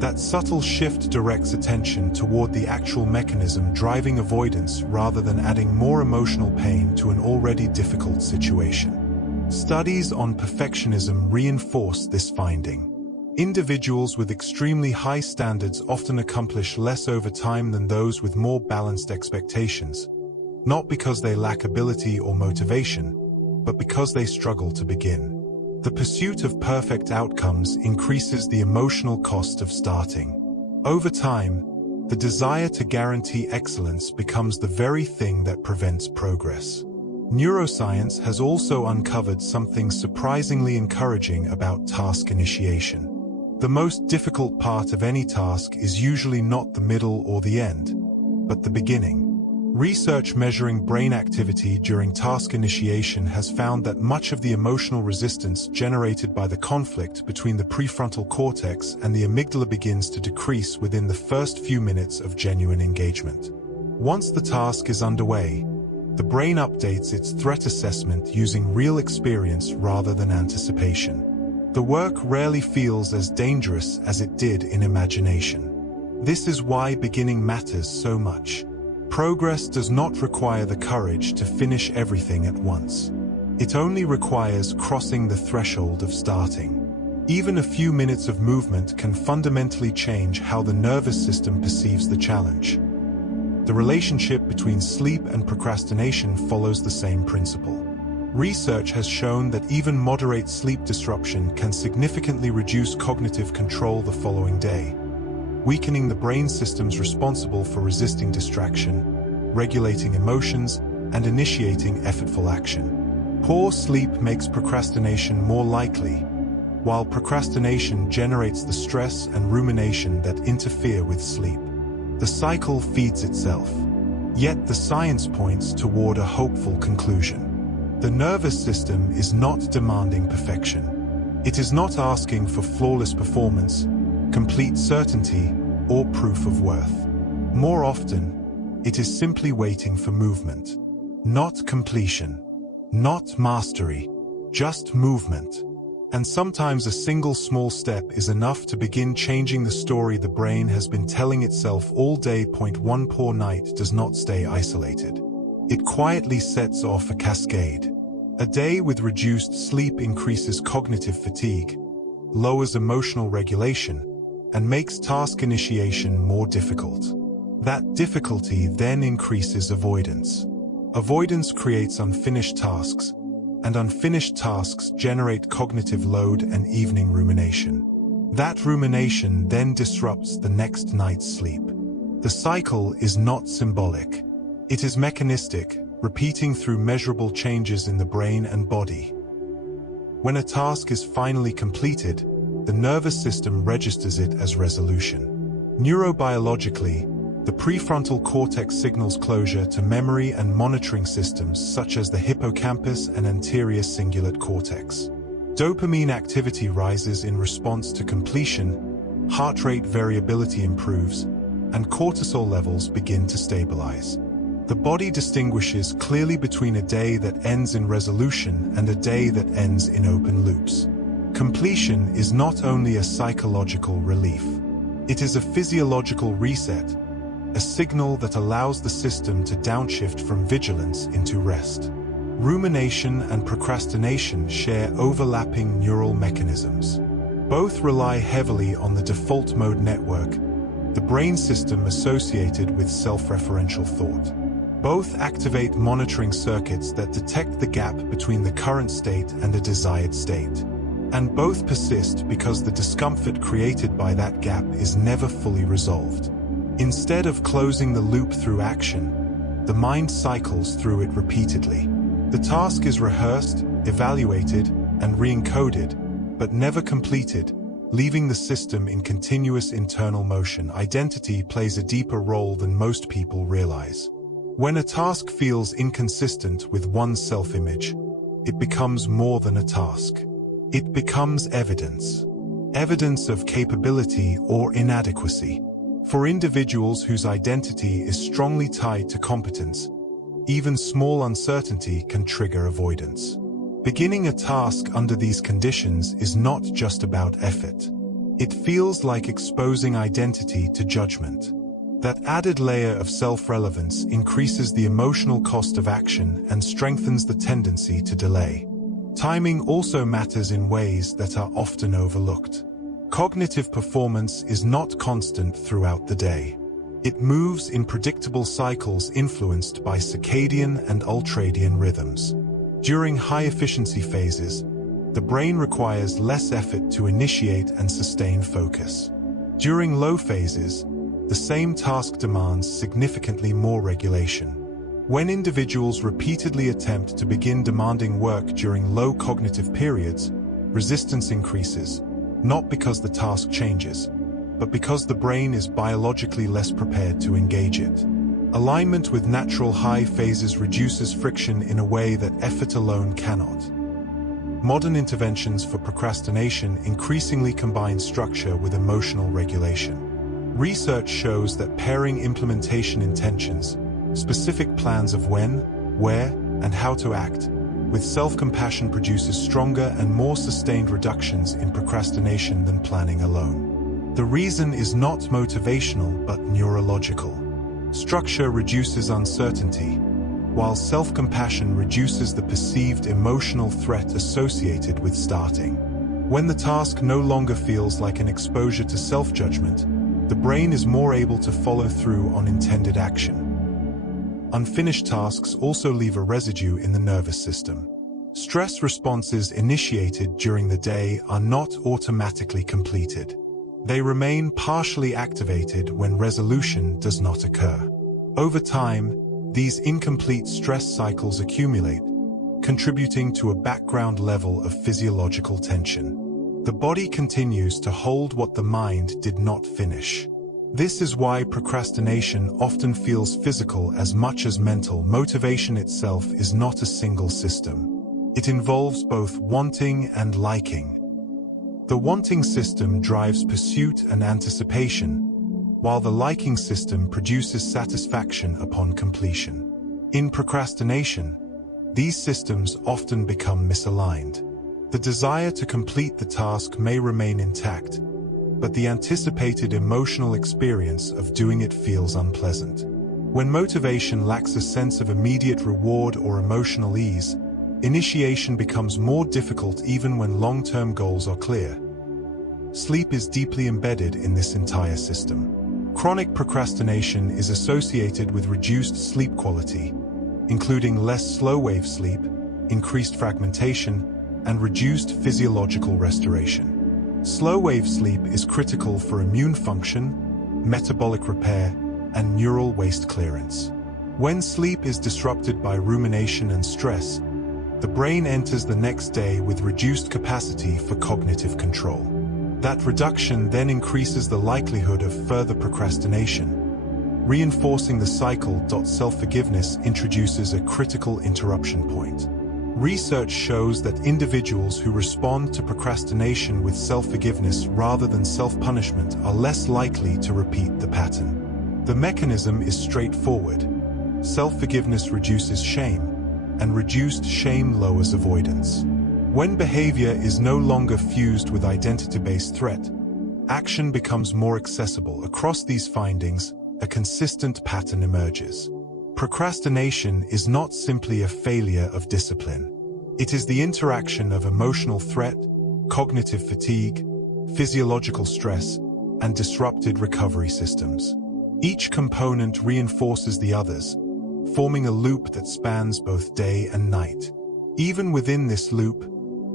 That subtle shift directs attention toward the actual mechanism driving avoidance rather than adding more emotional pain to an already difficult situation. Studies on perfectionism reinforce this finding. Individuals with extremely high standards often accomplish less over time than those with more balanced expectations, not because they lack ability or motivation, but because they struggle to begin. The pursuit of perfect outcomes increases the emotional cost of starting. Over time, the desire to guarantee excellence becomes the very thing that prevents progress. Neuroscience has also uncovered something surprisingly encouraging about task initiation. The most difficult part of any task is usually not the middle or the end, but the beginning. Research measuring brain activity during task initiation has found that much of the emotional resistance generated by the conflict between the prefrontal cortex and the amygdala begins to decrease within the first few minutes of genuine engagement. Once the task is underway, the brain updates its threat assessment using real experience rather than anticipation. The work rarely feels as dangerous as it did in imagination. This is why beginning matters so much. Progress does not require the courage to finish everything at once. It only requires crossing the threshold of starting. Even a few minutes of movement can fundamentally change how the nervous system perceives the challenge. The relationship between sleep and procrastination follows the same principle. Research has shown that even moderate sleep disruption can significantly reduce cognitive control the following day, weakening the brain systems responsible for resisting distraction, regulating emotions, and initiating effortful action. Poor sleep makes procrastination more likely, while procrastination generates the stress and rumination that interfere with sleep. The cycle feeds itself. Yet the science points toward a hopeful conclusion. The nervous system is not demanding perfection. It is not asking for flawless performance, complete certainty, or proof of worth. More often, it is simply waiting for movement. Not completion, not mastery, just movement. And sometimes a single small step is enough to begin changing the story the brain has been telling itself all day. One poor night does not stay isolated. It quietly sets off a cascade. A day with reduced sleep increases cognitive fatigue, lowers emotional regulation, and makes task initiation more difficult. That difficulty then increases avoidance. Avoidance creates unfinished tasks, and unfinished tasks generate cognitive load and evening rumination. That rumination then disrupts the next night's sleep. The cycle is not symbolic. It is mechanistic, repeating through measurable changes in the brain and body. When a task is finally completed, the nervous system registers it as resolution. Neurobiologically, the prefrontal cortex signals closure to memory and monitoring systems such as the hippocampus and anterior cingulate cortex. Dopamine activity rises in response to completion, heart rate variability improves, and cortisol levels begin to stabilize. The body distinguishes clearly between a day that ends in resolution and a day that ends in open loops. Completion is not only a psychological relief. It is a physiological reset, a signal that allows the system to downshift from vigilance into rest. Rumination and procrastination share overlapping neural mechanisms. Both rely heavily on the default mode network, the brain system associated with self-referential thought. Both activate monitoring circuits that detect the gap between the current state and the desired state. And both persist because the discomfort created by that gap is never fully resolved. Instead of closing the loop through action, the mind cycles through it repeatedly. The task is rehearsed, evaluated, and re-encoded, but never completed, leaving the system in continuous internal motion. Identity plays a deeper role than most people realize. When a task feels inconsistent with one's self-image, it becomes more than a task. It becomes evidence. Evidence of capability or inadequacy. For individuals whose identity is strongly tied to competence, even small uncertainty can trigger avoidance. Beginning a task under these conditions is not just about effort. It feels like exposing identity to judgment. That added layer of self-relevance increases the emotional cost of action and strengthens the tendency to delay. Timing also matters in ways that are often overlooked. Cognitive performance is not constant throughout the day. It moves in predictable cycles influenced by circadian and ultradian rhythms. During high-efficiency phases, the brain requires less effort to initiate and sustain focus. During low phases, the same task demands significantly more regulation. When individuals repeatedly attempt to begin demanding work during low cognitive periods, resistance increases, not because the task changes, but because the brain is biologically less prepared to engage it. Alignment with natural high phases reduces friction in a way that effort alone cannot. Modern interventions for procrastination increasingly combine structure with emotional regulation. Research shows that pairing implementation intentions, specific plans of when, where, and how to act, with self-compassion produces stronger and more sustained reductions in procrastination than planning alone. The reason is not motivational but neurological. Structure reduces uncertainty, while self-compassion reduces the perceived emotional threat associated with starting. When the task no longer feels like an exposure to self-judgment, the brain is more able to follow through on intended action. Unfinished tasks also leave a residue in the nervous system. Stress responses initiated during the day are not automatically completed. They remain partially activated when resolution does not occur. Over time, these incomplete stress cycles accumulate, contributing to a background level of physiological tension. The body continues to hold what the mind did not finish. This is why procrastination often feels physical as much as mental. Motivation itself is not a single system. It involves both wanting and liking. The wanting system drives pursuit and anticipation, while the liking system produces satisfaction upon completion. In procrastination, these systems often become misaligned. The desire to complete the task may remain intact, but the anticipated emotional experience of doing it feels unpleasant. When motivation lacks a sense of immediate reward or emotional ease, initiation becomes more difficult even when long-term goals are clear. Sleep is deeply embedded in this entire system. Chronic procrastination is associated with reduced sleep quality, including less slow-wave sleep, increased fragmentation, and reduced physiological restoration. Slow-wave sleep is critical for immune function, metabolic repair, and neural waste clearance. When sleep is disrupted by rumination and stress, the brain enters the next day with reduced capacity for cognitive control. That reduction then increases the likelihood of further procrastination, reinforcing the cycle. Self-forgiveness introduces a critical interruption point. Research shows that individuals who respond to procrastination with self-forgiveness rather than self-punishment are less likely to repeat the pattern. The mechanism is straightforward. Self-forgiveness reduces shame, and reduced shame lowers avoidance. When behavior is no longer fused with identity-based threat, action becomes more accessible. Across these findings, a consistent pattern emerges. Procrastination is not simply a failure of discipline. It is the interaction of emotional threat, cognitive fatigue, physiological stress, and disrupted recovery systems. Each component reinforces the others, forming a loop that spans both day and night. Even within this loop,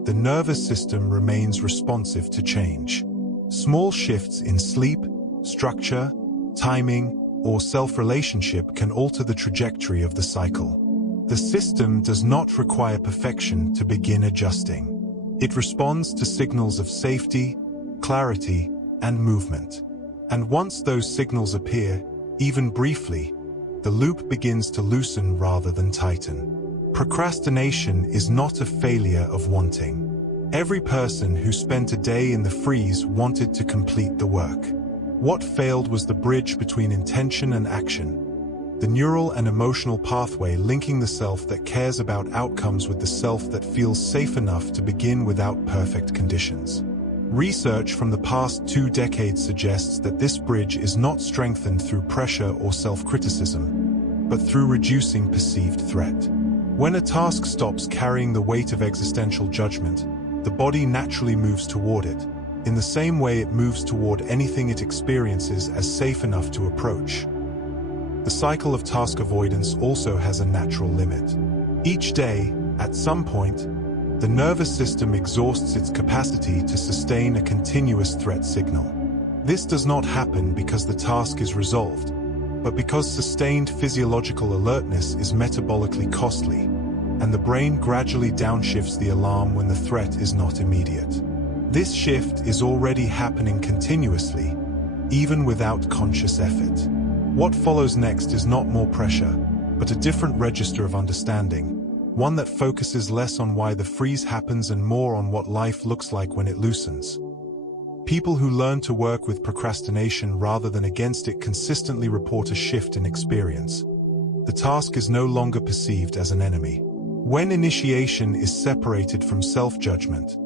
the nervous system remains responsive to change. Small shifts in sleep, structure, timing, or self-relationship can alter the trajectory of the cycle. The system does not require perfection to begin adjusting. It responds to signals of safety, clarity, and movement. And once those signals appear, even briefly, the loop begins to loosen rather than tighten. Procrastination is not a failure of wanting. Every person who spent a day in the freeze wanted to complete the work. What failed was the bridge between intention and action, the neural and emotional pathway linking the self that cares about outcomes with the self that feels safe enough to begin without perfect conditions. Research from the past 2 decades suggests that this bridge is not strengthened through pressure or self-criticism, but through reducing perceived threat. When a task stops carrying the weight of existential judgment, the body naturally moves toward it, in the same way it moves toward anything it experiences as safe enough to approach. The cycle of task avoidance also has a natural limit. Each day, at some point, the nervous system exhausts its capacity to sustain a continuous threat signal. This does not happen because the task is resolved, but because sustained physiological alertness is metabolically costly, and the brain gradually downshifts the alarm when the threat is not immediate. This shift is already happening continuously, even without conscious effort. What follows next is not more pressure, but a different register of understanding, one that focuses less on why the freeze happens and more on what life looks like when it loosens. People who learn to work with procrastination rather than against it consistently report a shift in experience. The task is no longer perceived as an enemy. When initiation is separated from self-judgment,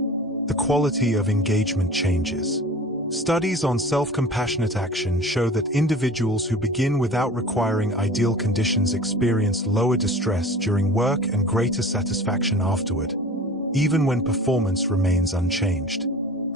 the quality of engagement changes. Studies on self-compassionate action show that individuals who begin without requiring ideal conditions experience lower distress during work and greater satisfaction afterward, even when performance remains unchanged.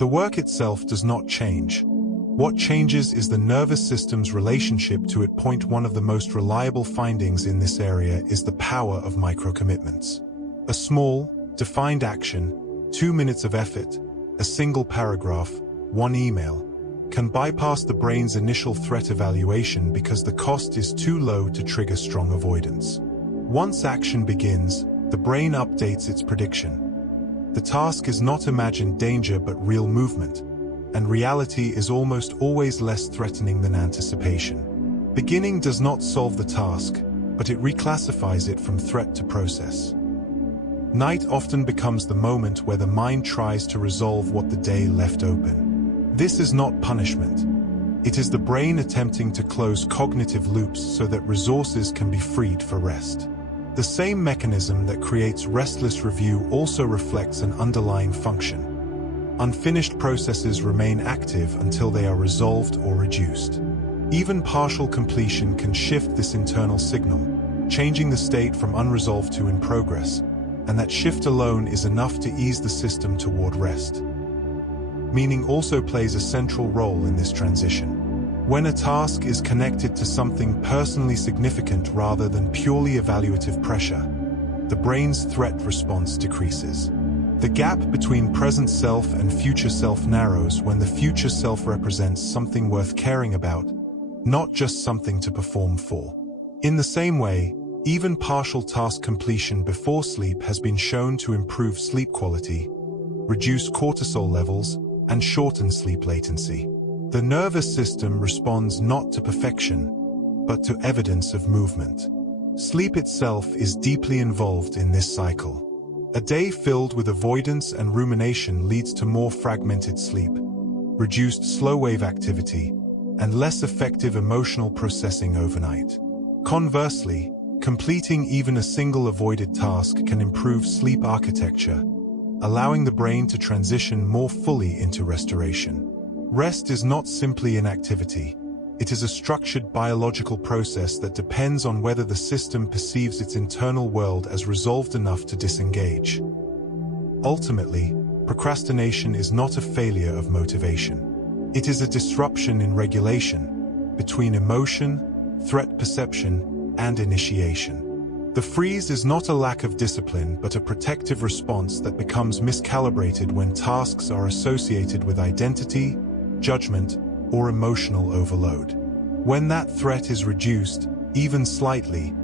The work itself does not change. What changes is the nervous system's relationship to it. One of the most reliable findings in this area is the power of micro-commitments. A small, defined action, 2 minutes of effort, a single paragraph, one email, can bypass the brain's initial threat evaluation because the cost is too low to trigger strong avoidance. Once action begins, the brain updates its prediction. The task is not imagined danger but real movement, and reality is almost always less threatening than anticipation. Beginning does not solve the task, but it reclassifies it from threat to process. Night often becomes the moment where the mind tries to resolve what the day left open. This is not punishment. It is the brain attempting to close cognitive loops so that resources can be freed for rest. The same mechanism that creates restless review also reflects an underlying function. Unfinished processes remain active until they are resolved or reduced. Even partial completion can shift this internal signal, changing the state from unresolved to in progress, and that shift alone is enough to ease the system toward rest. Meaning also plays a central role in this transition. When a task is connected to something personally significant rather than purely evaluative pressure, the brain's threat response decreases. The gap between present self and future self narrows when the future self represents something worth caring about, not just something to perform for. In the same way, even partial task completion before sleep has been shown to improve sleep quality, reduce cortisol levels, and shorten sleep latency. The nervous system responds not to perfection, but to evidence of movement. Sleep itself is deeply involved in this cycle. A day filled with avoidance and rumination leads to more fragmented sleep, reduced slow-wave activity, and less effective emotional processing overnight. Conversely, completing even a single avoided task can improve sleep architecture, allowing the brain to transition more fully into restoration. Rest is not simply inactivity. It is a structured biological process that depends on whether the system perceives its internal world as resolved enough to disengage. Ultimately, procrastination is not a failure of motivation. It is a disruption in regulation between emotion, threat perception, and initiation. The freeze is not a lack of discipline but a protective response that becomes miscalibrated when tasks are associated with identity, judgment, or emotional overload. When that threat is reduced, even slightly,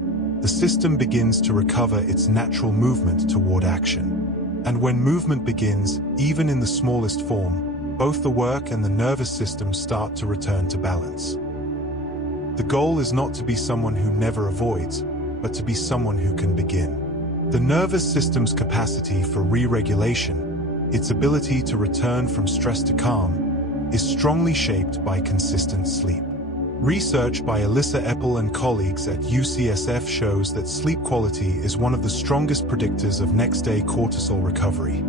the system begins to recover its natural movement toward action. And when movement begins, even in the smallest form, both the work and the nervous system start to return to balance. The goal is not to be someone who never avoids, but to be someone who can begin. The nervous system's capacity for re-regulation, its ability to return from stress to calm, is strongly shaped by consistent sleep. Research by Alyssa Eppel and colleagues at UCSF shows that sleep quality is one of the strongest predictors of next-day cortisol recovery,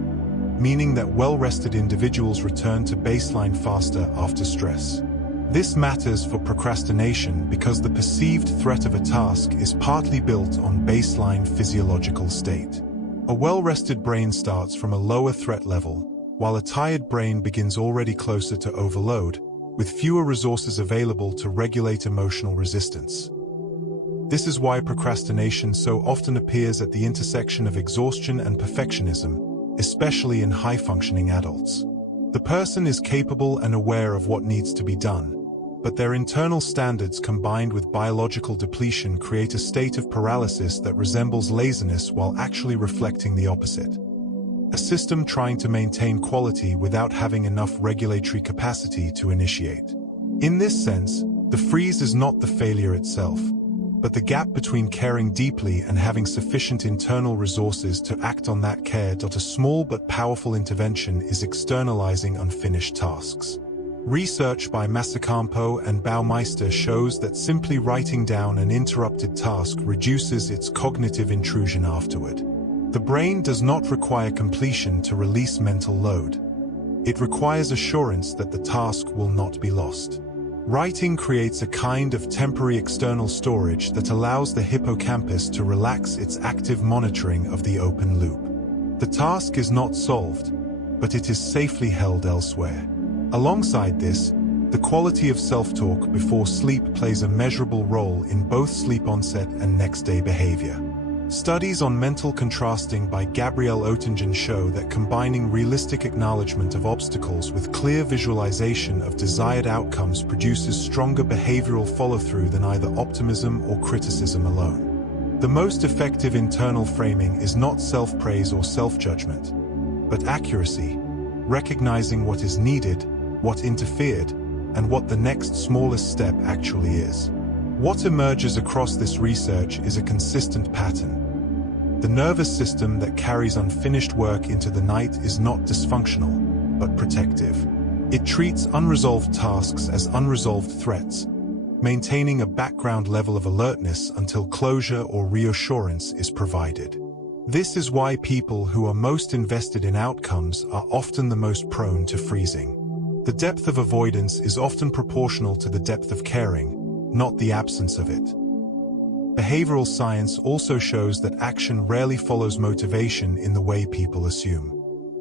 meaning that well-rested individuals return to baseline faster after stress. This matters for procrastination because the perceived threat of a task is partly built on baseline physiological state. A well-rested brain starts from a lower threat level, while a tired brain begins already closer to overload, with fewer resources available to regulate emotional resistance. This is why procrastination so often appears at the intersection of exhaustion and perfectionism, especially in high-functioning adults. The person is capable and aware of what needs to be done, but their internal standards combined with biological depletion create a state of paralysis that resembles laziness while actually reflecting the opposite. A system trying to maintain quality without having enough regulatory capacity to initiate. In this sense, the freeze is not the failure itself, but the gap between caring deeply and having sufficient internal resources to act on that care. A small but powerful intervention is externalizing unfinished tasks. Research by Masacampo and Baumeister shows that simply writing down an interrupted task reduces its cognitive intrusion afterward. The brain does not require completion to release mental load. It requires assurance that the task will not be lost. Writing creates a kind of temporary external storage that allows the hippocampus to relax its active monitoring of the open loop. The task is not solved, but it is safely held elsewhere. Alongside this, the quality of self-talk before sleep plays a measurable role in both sleep onset and next-day behavior. Studies on mental contrasting by Gabrielle Oettingen show that combining realistic acknowledgement of obstacles with clear visualization of desired outcomes produces stronger behavioral follow-through than either optimism or criticism alone. The most effective internal framing is not self-praise or self-judgment, but accuracy, recognizing what is needed, what interfered, and what the next smallest step actually is. What emerges across this research is a consistent pattern. The nervous system that carries unfinished work into the night is not dysfunctional, but protective. It treats unresolved tasks as unresolved threats, maintaining a background level of alertness until closure or reassurance is provided. This is why people who are most invested in outcomes are often the most prone to freezing. The depth of avoidance is often proportional to the depth of caring, not the absence of it. Behavioral science also shows that action rarely follows motivation in the way people assume.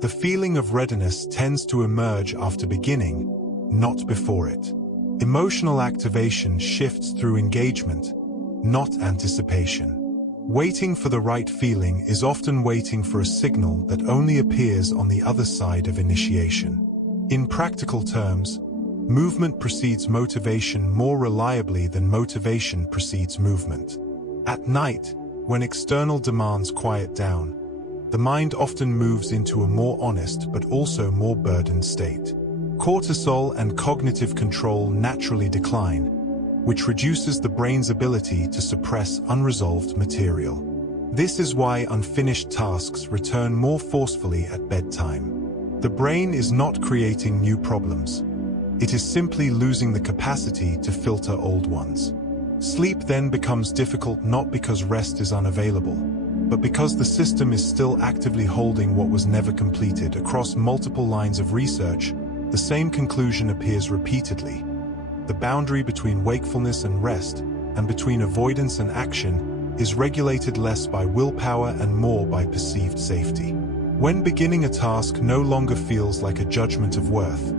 The feeling of readiness tends to emerge after beginning, not before it. Emotional activation shifts through engagement, not anticipation. Waiting for the right feeling is often waiting for a signal that only appears on the other side of initiation. In practical terms, movement precedes motivation more reliably than motivation precedes movement. At night, when external demands quiet down, the mind often moves into a more honest but also more burdened state. Cortisol and cognitive control naturally decline, which reduces the brain's ability to suppress unresolved material. This is why unfinished tasks return more forcefully at bedtime. The brain is not creating new problems. It is simply losing the capacity to filter old ones. Sleep then becomes difficult not because rest is unavailable, but because the system is still actively holding what was never completed. Across multiple lines of research, the same conclusion appears repeatedly. The boundary between wakefulness and rest, and between avoidance and action, is regulated less by willpower and more by perceived safety. When beginning a task no longer feels like a judgment of worth,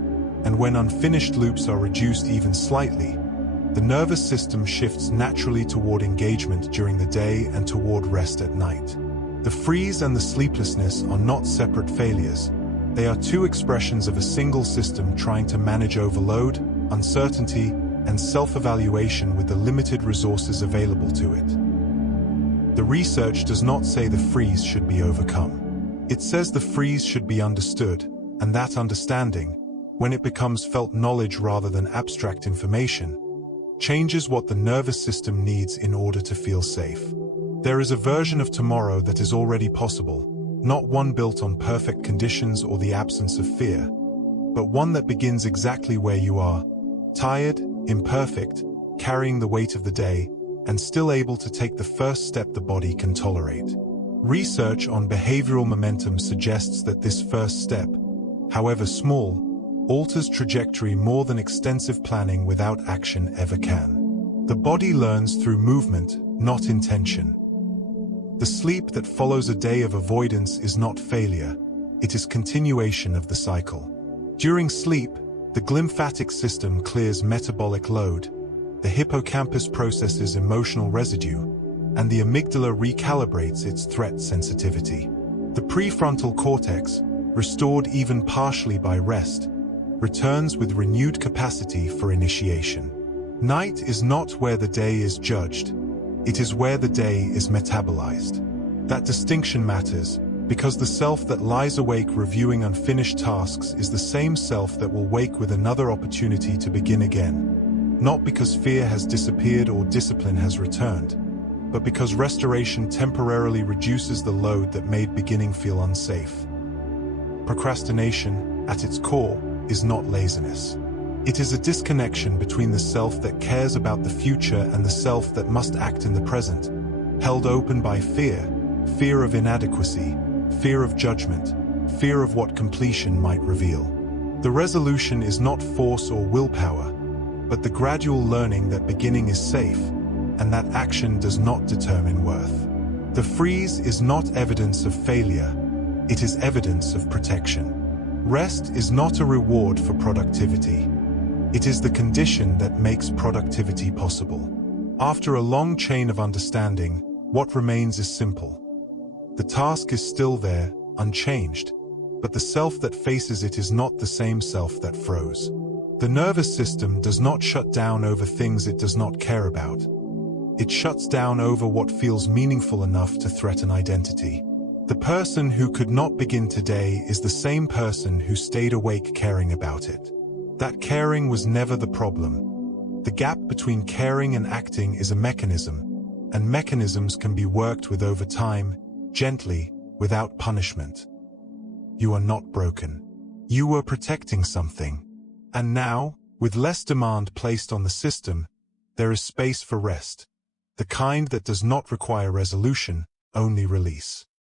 and when unfinished loops are reduced even slightly, the nervous system shifts naturally toward engagement during the day and toward rest at night. The freeze and the sleeplessness are not separate failures. They are two expressions of a single system trying to manage overload, uncertainty, and self-evaluation with the limited resources available to it. The research does not say the freeze should be overcome. It says the freeze should be understood, and that understanding, when it becomes felt knowledge rather than abstract information, changes what the nervous system needs in order to feel safe. There is a version of tomorrow that is already possible, not one built on perfect conditions or the absence of fear, but one that begins exactly where you are, tired, imperfect, carrying the weight of the day, and still able to take the first step the body can tolerate. Research on behavioral momentum suggests that this first step, however small, alters trajectory more than extensive planning without action ever can. The body learns through movement, not intention. The sleep that follows a day of avoidance is not failure, it is continuation of the cycle. During sleep, the glymphatic system clears metabolic load, the hippocampus processes emotional residue, and the amygdala recalibrates its threat sensitivity. The prefrontal cortex, restored even partially by rest, returns with renewed capacity for initiation. Night is not where the day is judged, it is where the day is metabolized. That distinction matters, because the self that lies awake reviewing unfinished tasks is the same self that will wake with another opportunity to begin again. Not because fear has disappeared or discipline has returned, but because restoration temporarily reduces the load that made beginning feel unsafe. Procrastination, at its core, is not laziness. It is a disconnection between the self that cares about the future and the self that must act in the present, held open by fear, fear of inadequacy, fear of judgment, fear of what completion might reveal. The resolution is not force or willpower, but the gradual learning that beginning is safe, and that action does not determine worth. The freeze is not evidence of failure, it is evidence of protection. Rest is not a reward for productivity. It is the condition that makes productivity possible. After a long chain of understanding, what remains is simple. The task is still there, unchanged, but the self that faces it is not the same self that froze. The nervous system does not shut down over things it does not care about. It shuts down over what feels meaningful enough to threaten identity. The person who could not begin today is the same person who stayed awake caring about it. That caring was never the problem. The gap between caring and acting is a mechanism, and mechanisms can be worked with over time, gently, without punishment. You are not broken. You were protecting something. And now, with less demand placed on the system, there is space for rest. The kind that does not require resolution, only release.